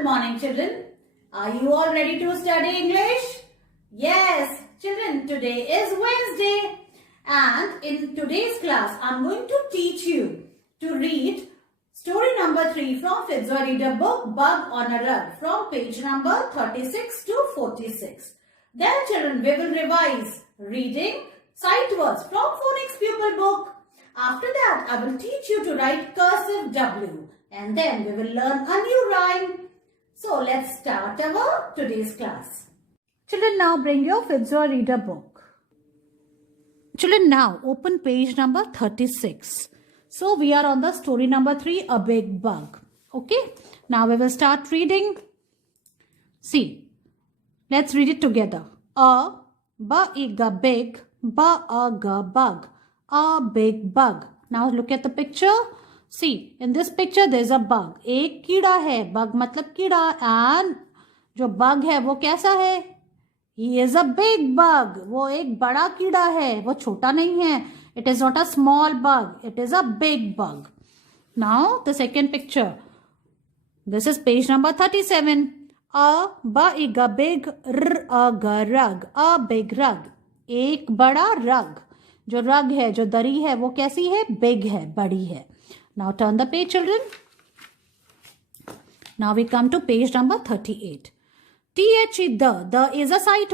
Good morning, children. Are you all ready to study English? Yes, children, today is Wednesday. And in today's class, I'm going to teach you to read story number 3 from Fitzroy Reader book, Bug on a Rug, from page number 36 to 46. Then, children, we will revise reading sight words from Phonics Pupil book. After that, I will teach you to write cursive W. And then we will learn a new rhyme. So let's start our today's class. Children, now bring your Fitzroy Reader book. Children, now open page number 36. So we are on the story number 3, A Big Bug. Okay, now we will start reading. See, let's read it together. A big bug. A big bug. Now look at the picture. See, in this picture there is a bug. एक कीड़ा है. Bug मतलब कीड़ा. And जो bug है वो कैसा है? He is a big bug. वो एक बड़ा कीड़ा है. वो छोटा नहीं है. It is not a small bug. It is a big bug. Now the second picture. This is page number 37. A big rug. A big rug. एक बड़ा rug. जो rug है, जो दरी है, वो कैसी है? Big है, बड़ी है. Now turn the page, children. Now we come to page number 38. The is a sight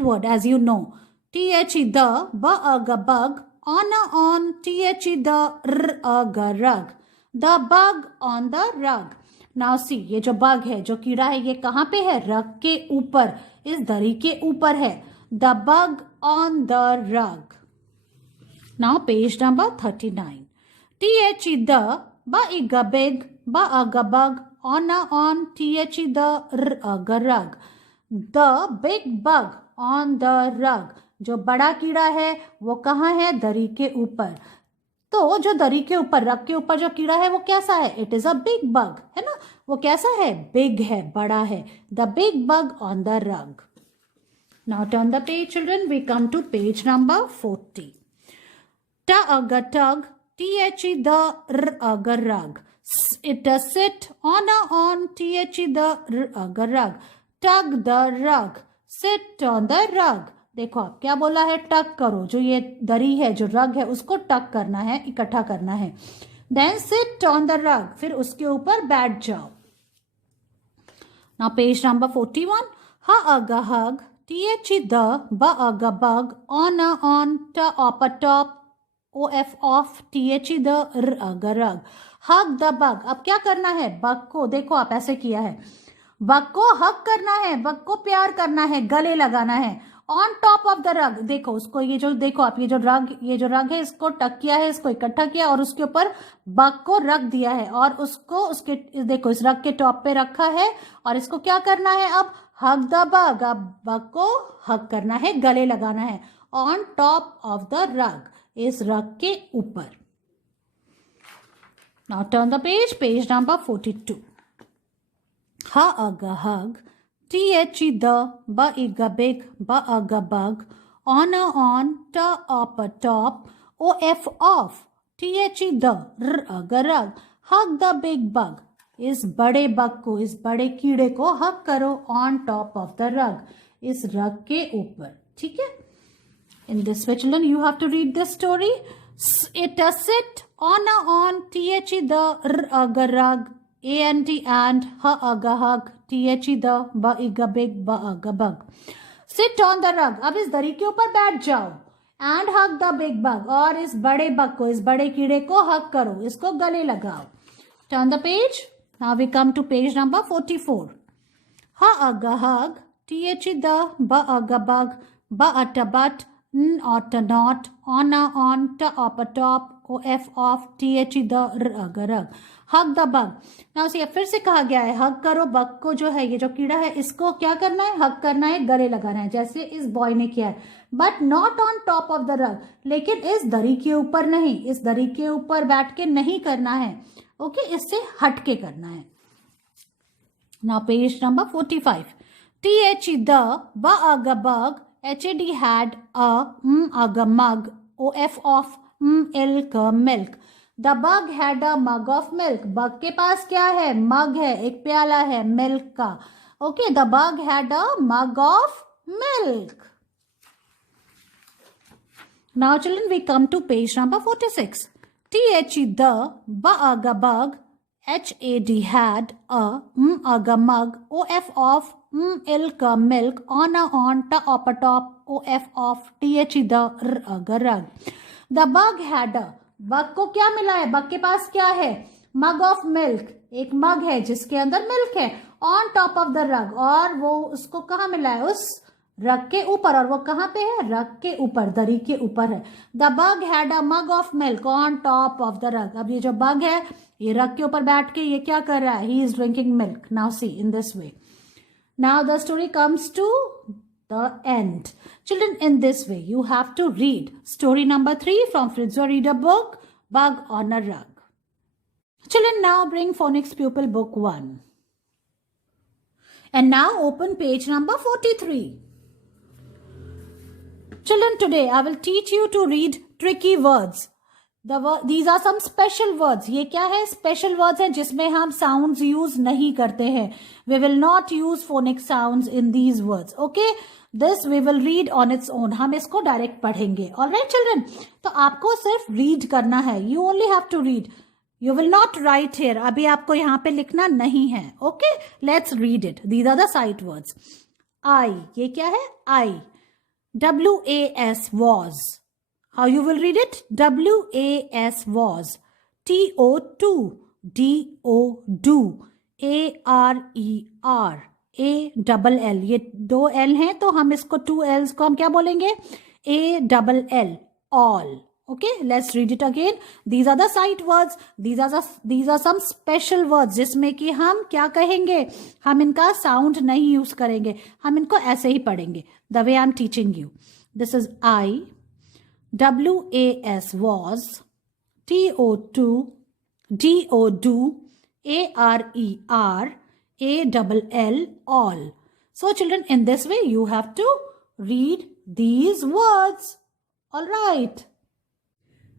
word, as you know. The bug on the rug. The bug on the rug. Now see, ये जो bug है, जो कीड़ा है, ये कहाँ पे है? रग के ऊपर, इस दरी के ऊपर है. The bug on the rug. Now page number 39. The big bug on the rug. The big bug on the rug. जो बड़ा कीड़ा है वो कहाँ है? दरी के ऊपर. तो जो दरी के ऊपर, रग के ऊपर जो कीड़ा है वो कैसा है? It is a big bug, है ना? वो कैसा है? बिग है, बड़ा है. The big bug on the rug. Now turn the page, children. We come to page number 40. Tug, the rug. It does sit on the rug. Tug the rug. Sit on the rug. देखो आप क्या बोला है? टक करो. जो ये दरी है, जो रग है, उसको टक करना है, इकट्ठा करना है. Then sit on the rug. फिर उसके ऊपर बैठ जाओ. Now page number 41. Hug. The bug on top off the rug. Hug the bug. अब क्या करना है? बग को देखो आप ऐसे किया है. बग को हग करना है, बग को प्यार करना है, गले लगाना है. On top of the rug. देखो उसको, ये जो देखो आप, ये जो रग है, इसको टक किया है, इसको इकट्ठा किया और उसके ऊपर बग को रख दिया है और उसको उसके देखो इस रग के टॉप पे रखा है. और इसको क्या करना है अब? हग द बग. अब बग को हग करना है, गले लगाना है. On top of the rug. इस रग के ऊपर. Now turn the page number 42. Hug. The big bug on top off the rug. Hug the big bug. इस बड़े बग को, इस बड़े कीड़े को हग करो on top of the rug. इस रग के ऊपर. ठीक है? In this way, children, you have to read this story. It does sit on the rug. And hug. The big bug. Sit on the rug. अब इस दरी के ऊपर बैठ जाओ. And hug the big bug. और इस बड़े बग को, इस बड़े कीड़े को हग करो, इसको गले लगाओ. Turn the page. Now we come to page number 44. Hug. The but not on top off the rug. Hug the bug. Now see, फिर से कहा गया है हग करो. बग को जो है, ये जो कीड़ा है, इसको क्या करना है? हग करना है, गले लगाना है, जैसे इस बॉय ने किया है. But not on top of the rug. लेकिन इस दरी के ऊपर नहीं, इस दरी के ऊपर बैठ के नहीं करना है. ओके, इससे हट के करना है. Now page number 45. The bug had a mug of milk. The bug had a mug of milk. Bug के पास क्या है? Mug है, एक प्याला है milk का. Okay, the bug had a mug of milk. Now children, we come to page number 46. T-H-E the, ba-aga bug, H-A-D had, a-aga mug, O-F of, ilka milk, on, ta-op-a top, O-F of, T-H-E the, r-aga rug. The bug had a, bug को क्या मिला है? bug के पास क्या है? mug of milk, एक mug है जिसके अंदर milk है, on top of the rug, और वो उसको कहाँ मिला है? उस रग के ऊपर, और वो कहाँ पे है? रग के ऊपर, दरी के ऊपर है. The bug had a mug of milk on top of the rug. अब ये जो बग है ये रग के ऊपर बैठ के ये क्या कर रहा है? He is drinking milk. Now see in this way. Now the story comes to the end. Children, in this way you have to read story number 3 फ्रॉम Fritzua Reader book, Bug on a Rug. Children, now bring phonics pupil book 1. And now open page number 43. Children, today I will teach you to read tricky words. These are some special words. ये क्या है? Special words हैं जिसमें हम sounds use नहीं करते हैं. We will not use phonic sounds in these words. Okay? This we will read on its own. हम इसको direct पढ़ेंगे. Alright children? तो आपको सिर्फ read करना है. You only have to read. You will not write here. अभी आपको यहाँ पे लिखना नहीं है. Okay? Let's read it. These are the sight words. I. ये क्या है? I. W-A-S was. How you will read it? W-A-S was. T-O-2. D-O-do. A-R-E-R. A-double-L. ये 2 L हैं तो हम इसको 2 L's को हम क्या बोलेंगे? A-double-L. All. Okay, let's read it again. These are the sight words. These are some special words जिसमें कि हम क्या कहेंगे? हम इनका sound नहीं use करेंगे. हम इनको ऐसे ही पढ़ेंगे. The way I'm teaching you. This is I. W-A-S was. T-O-2. D-O-do. A-R-E-R. A-double-L. All. So children, in this way you have to read these words. All right.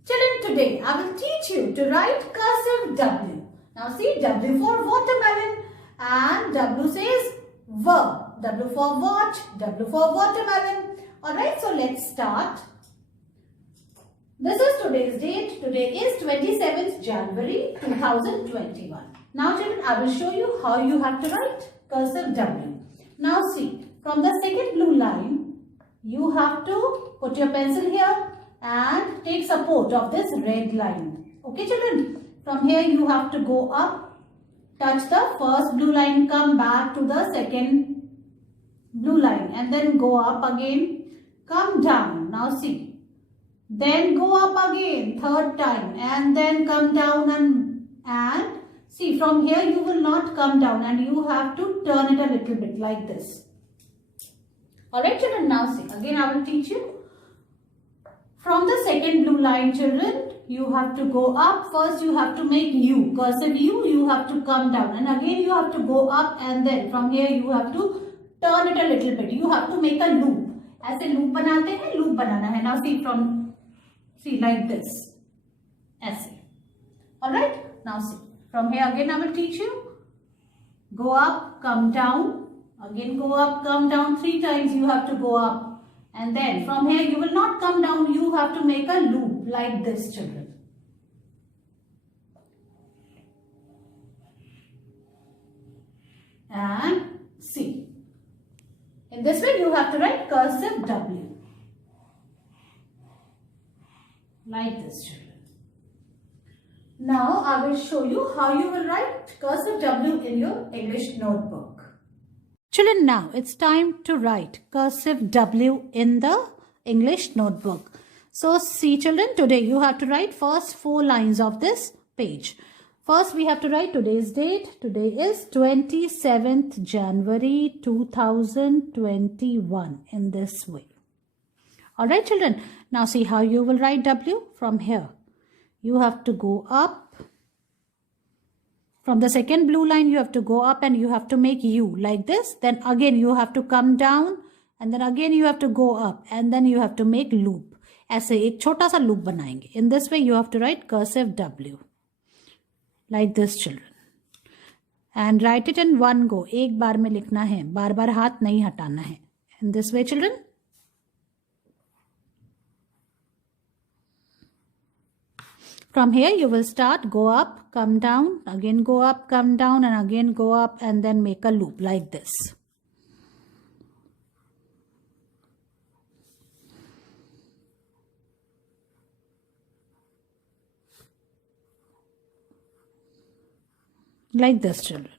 Children, today I will teach you to write cursive W. Now see, W for watermelon and W says verb. W for watch, W for watermelon. Alright, so let's start. This is today's date. Today is 27th January 2021. Now children, I will show you how you have to write cursive W. Now see, from the second blue line, you have to put your pencil here and take support of this red line. Okay children, from here you have to go up, touch the first blue line, come back to the second blue line and then go up again, come down. Now see, then go up again third time and then come down and see, from here you will not come down and you have to turn it a little bit like this. Alright children, now see, again I will teach you. From the second blue line children, you have to go up. First you have to make U, cursive U, you have to come down and again you have to go up and then from here you have to turn it a little bit. You have to make a loop. ऐसे loop बनाते हैं, loop बनाना है. Now see like this. ऐसे. Alright, now see. From here again I will teach you. Go up, come down. Again go up, come down. 3 times you have to go up. And then from here you will not come down, you have to make a loop like this children. And see. In this way you have to write cursive W. Like this children. Now I will show you how you will write cursive W in your English notebook. Children, now it's time to write cursive W in the English notebook. So see children, today you have to write first 4 lines of this page. First we have to write today's date. Today is 27th January 2021 in this way. Alright children, now see how you will write W from here. You have to go up. From the second blue line, you have to go up and you have to make U like this. Then again, you have to come down and then again you have to go up and then you have to make loop. ऐसे एक छोटा सा loop बनाएंगे. In this way you have to write cursive W like this, children, and write it in one go. एक बार में लिखना है, बार बार हाथ नहीं हटाना है. In this way, children. From here you will start, go up, come down, again go up, come down, and again go up, and then make a loop like this. Like this, children.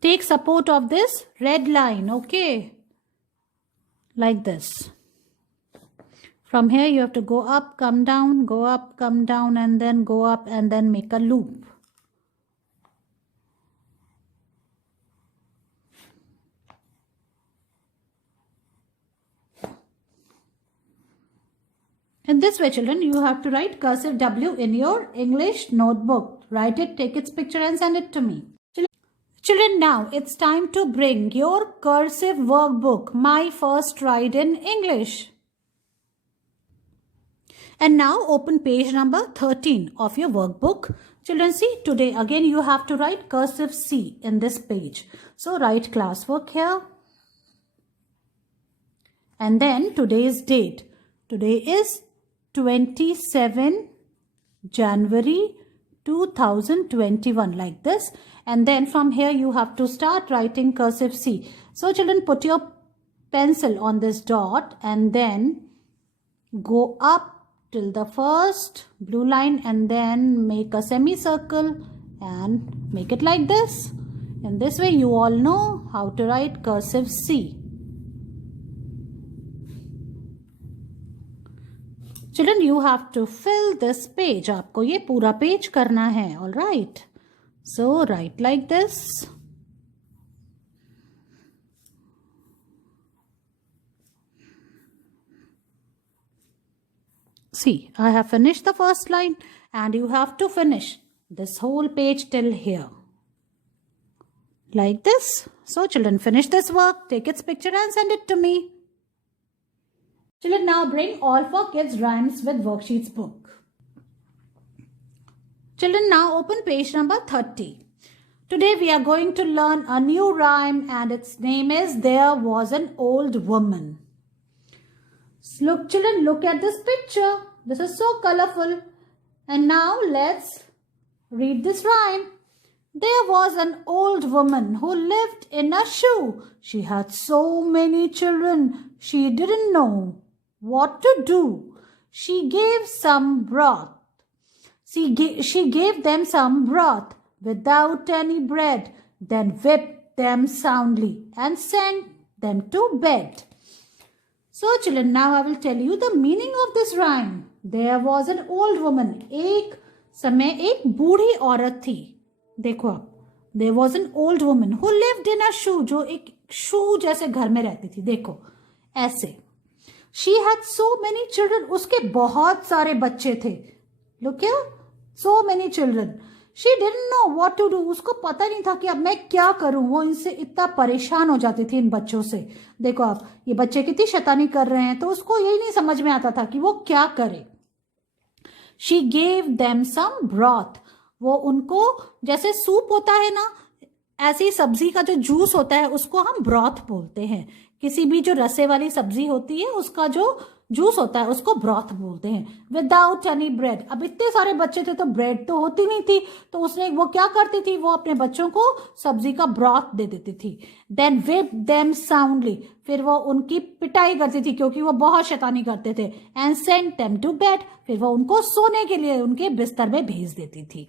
Take support of this red line, okay? Like this. From here you have to go up, come down, go up, come down, and then go up, and then make a loop. In this way, children, you have to write cursive W in your English notebook. Write it, take its picture, and send it to me. Children, now it's time to bring your cursive workbook, My First Ride in English. And now open page number 13 of your workbook. Children, see, today again you have to write cursive C in this page. So write classwork here. And then today's date. Today is 27 January 2021, like this. And then from here you have to start writing cursive C. So children, put your pencil on this dot and then go up till the first blue line and then make a semicircle and make it like this. In this way you all know how to write cursive C. Children, you have to fill this page. आपको ये पूरा page करना है, all right? So write like this. See, I have finished the first line and you have to finish this whole page till here. Like this. So children, finish this work, take its picture and send it to me. Children, now bring All for Kids Rhymes with Worksheets book. Children, now open page number 30. Today we are going to learn a new rhyme and its name is There Was an Old Woman. Look, children, look at this picture. This is so colorful. And now let's read this rhyme. There was an old woman who lived in a shoe. She had so many children, she didn't know what to do. She gave some broth. She gave them some broth without any bread, then whipped them soundly and sent them to bed. So children, now I will tell you the meaning of this rhyme. There was an old woman. एक समय एक बूढ़ी औरत थी. देखो आप. There was an old woman who lived in a shoe. जो एक shoe जैसे घर में रहती थी. देखो. ऐसे. She had so many children. उसके बहुत सारे बच्चे थे. Look here. So many children. She didn't know what to do. उसको पता नहीं था कि अब मैं क्या करूं. वो इनसे इतना परेशान हो जाती थी इन बच्चों से. देखो आप, ये बच्चे कितनी शैतानी कर रहे हैं, तो उसको यही नहीं समझ में आता था कि वो क्या करे. She gave them some broth. वो उनको, जैसे सूप होता है ना, ऐसी सब्जी का जो जूस होता है उसको हम ब्रॉथ बोलते हैं. किसी भी जो रसे वाली सब्जी होती है उसका जो जूस होता है उसको ब्रॉथ बोलते हैं. Without any bread. अब इतने सारे बच्चे थे तो ब्रेड तो होती नहीं थी, तो उसने वो क्या करती थी, वो अपने बच्चों को सब्जी का ब्रॉथ दे देती थी. Then whip them soundly. फिर वो उनकी पिटाई करती थी क्योंकि वो बहुत शैतानी करते थे. And sent them to bed. फिर वो उनको सोने के लिए उनके बिस्तर में भेज देती थी.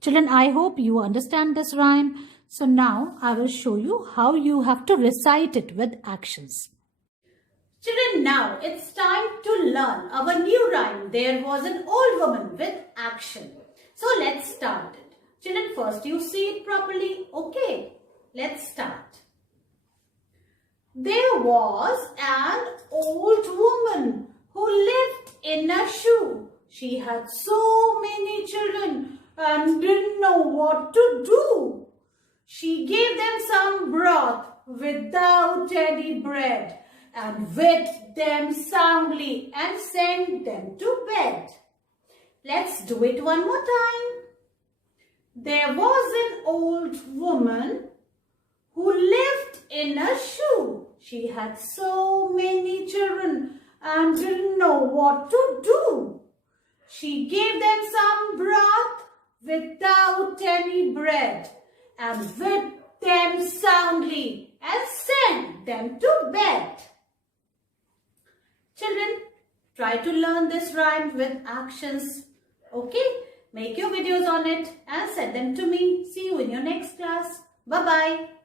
Children, I hope you understand this rhyme. So now I will show you how you have to recite it with actions. Children, now it's time to learn our new rhyme. There was an old woman with action. So let's start it. Children, first you see it properly. Okay, let's start. There was an old woman who lived in a shoe. She had so many children and didn't know what to do. She gave them some broth without any bread, and whipped them soundly and sent them to bed. Let's do it one more time. There was an old woman who lived in a shoe. She had so many children and didn't know what to do. She gave them some broth without any bread and whipped them soundly and sent them to bed. Children, try to learn this rhyme with actions. Okay? Make your videos on it and send them to me. See you in your next class. Bye-bye.